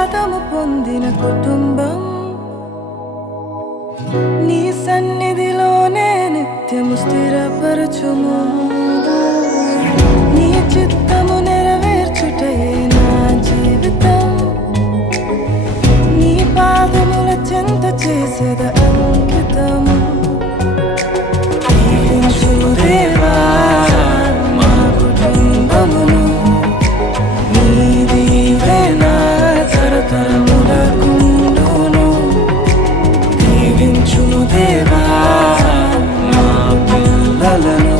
ఆశీర్వాదము పొందిన కుటుంబం నీ సన్నిధిలోనే నిత్యము స్థిరపరచుము. నీ చిత్తము నెరవేర్చుటయే నా జీవితం. నీ పాదముల చెంత చేసేద అంకితము. దీవించుము దేవా మా కుటుంబమును. నీ దీవెన తరతరములకుండును. దీవించుము దేవా మా పిల్లలను.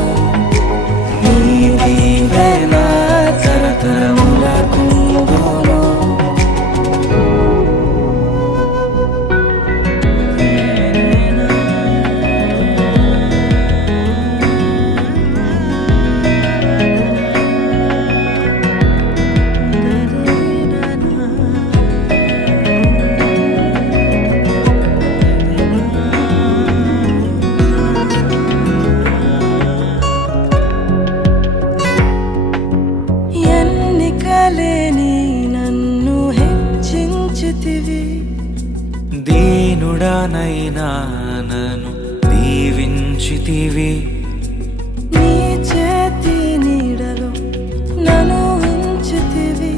నీ దీవెన తరతరములకుండును. ఎన్నికలేని నన్ను హెచ్చించితివి. దీనుడనైనా నన్ను దీవించితివి. నీ చేతి నీడలో నన్ను ఉంచితివి.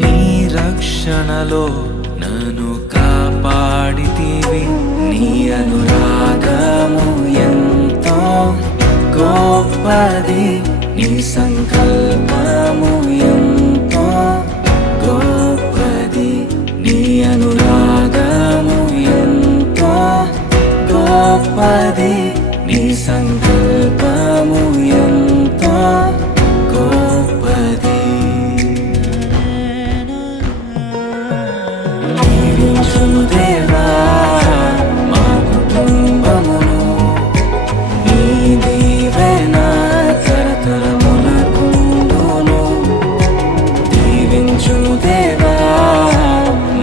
నీ రక్షణలో నన్ను కాపాడితివి. నీ అనురాగము ఎంతో గొప్పది. నీ సంకల్పము ఎంతో గొప్పది. నీ అనురాగము ఎంతో గొప్పది. నీ సంకల్పము ఎంతో గొప్పది. దీవించుము దేవా మా కుటుంబమును. నీ దీవెన తరతరములకుండును. దీవించుము దేవా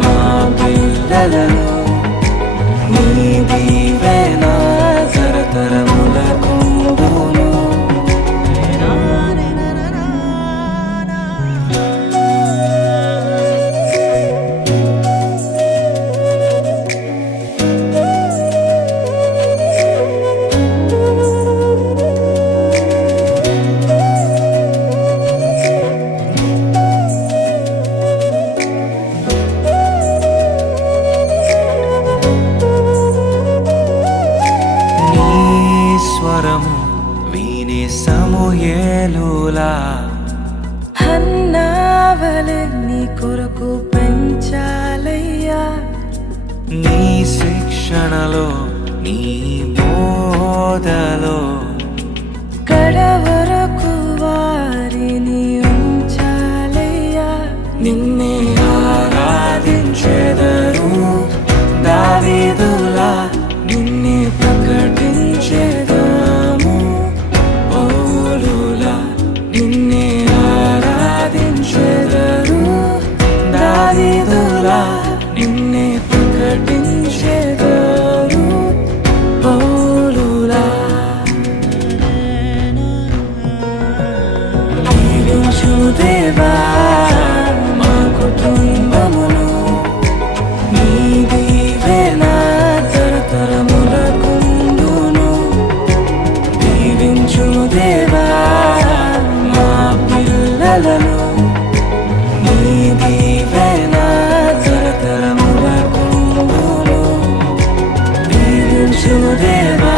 మా పిల్లలను. నీ దీవెన తరతరములకుండును. స్వరము వినే సమూయేలులా హన్నావలె నీ కొరకు పెంచాలయ్యా. నీ శిక్షణలో నీ బోధలో కడవరకు వారిని ఉంచాలయ్యా. నిన్నే ఆరాధించెదరు దావీదులా. నిన్నే ప్రకటించెదము పౌలులా. నిన్నే ఆరాధించెదరు దావీదులా. నిన్నే ప్రకటించెదరు పౌలులా. దీవించుము దేవా మా కుటుంబమును. నీ దీవెన తరతరములకుండును. దీవించుము దేవా మా పిల్లలను. నీ దీవెన తరతరములకుండును. దీవించుము దేవా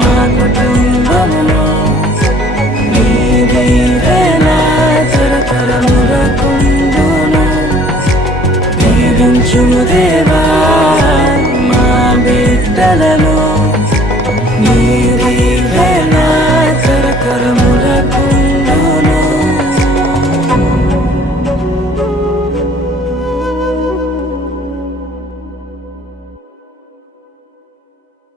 మా కుటుంబమును. నీ దీవెన తరతరములకుండును. దీవించుము దేవా మా బిడ్డలను.